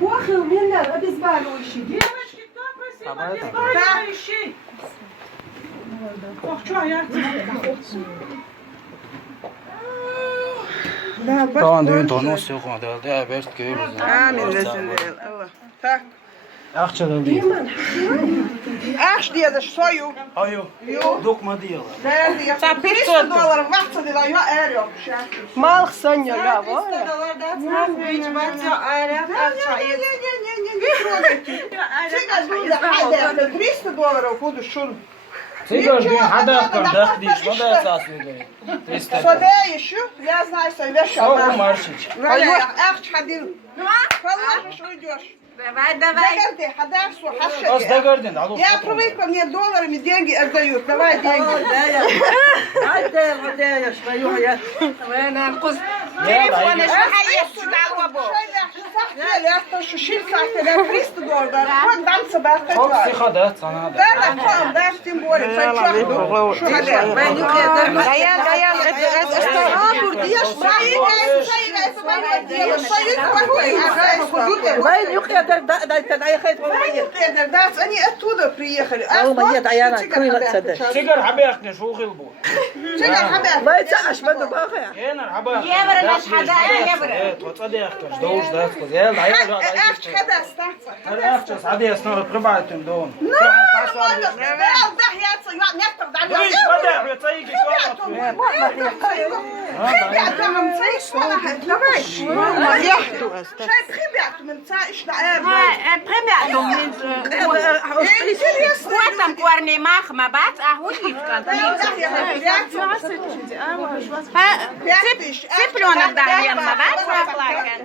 واخر منا بزبالة وشي Девочки, кто просил обезболивающий вещей? Ох, что я? Tamam düğün tonumuz yok mu? Değil. Best görürüz. Amin desin değil. Allah. Tak. Akçalı değil. Aç diye de soyu. Hayır. Dokma diyorlar. Değerli yapın. $300 vakti diyor. Yok eğer yok. Mal sanıyor ya var. $300 da hiç vakti ayrı. $300 буду шун. Sigara düğün hada kandak değil. Bana esas veriyor. Сода еще, я знаю, что вещь Soğuk marşiç. Ах, ходил. Положишь, уйдешь. Давай, давай. Заходи, хадашь, Az da gördün. Я привыкла, мне долларами деньги отдают. Давай деньги. Телефон ايش حيش دعوه Я что шил сахтеля $300. Вот дам себе Çok отдать. sıkada sana da. Да, да, там, да, тем более. Что хотел? Dayan dayan. Вайн يقدر да, они оттуда приехали. Sigara haber şu hıl bu. ما يتسقش بده باخي. Yener haber. Yevre naş hada yevre. Evet, o da yakış. Doğuş da yakış. Gel, hayır. Ах, когда остаться? Her yakış. Hadi esnaf privatüm doğum. Ой, вода, это и Ребята, нам давай. Ребята, мы Там корни мах мабат, а гулитка. Цыпленок даем мабат, плакан.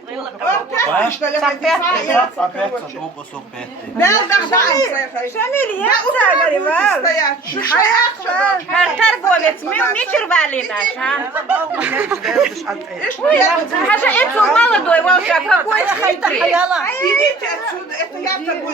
Торговец, мы червали наш, Хаша, это молодой волшеб, какой хитрый. Идите отсюда, это я торгую.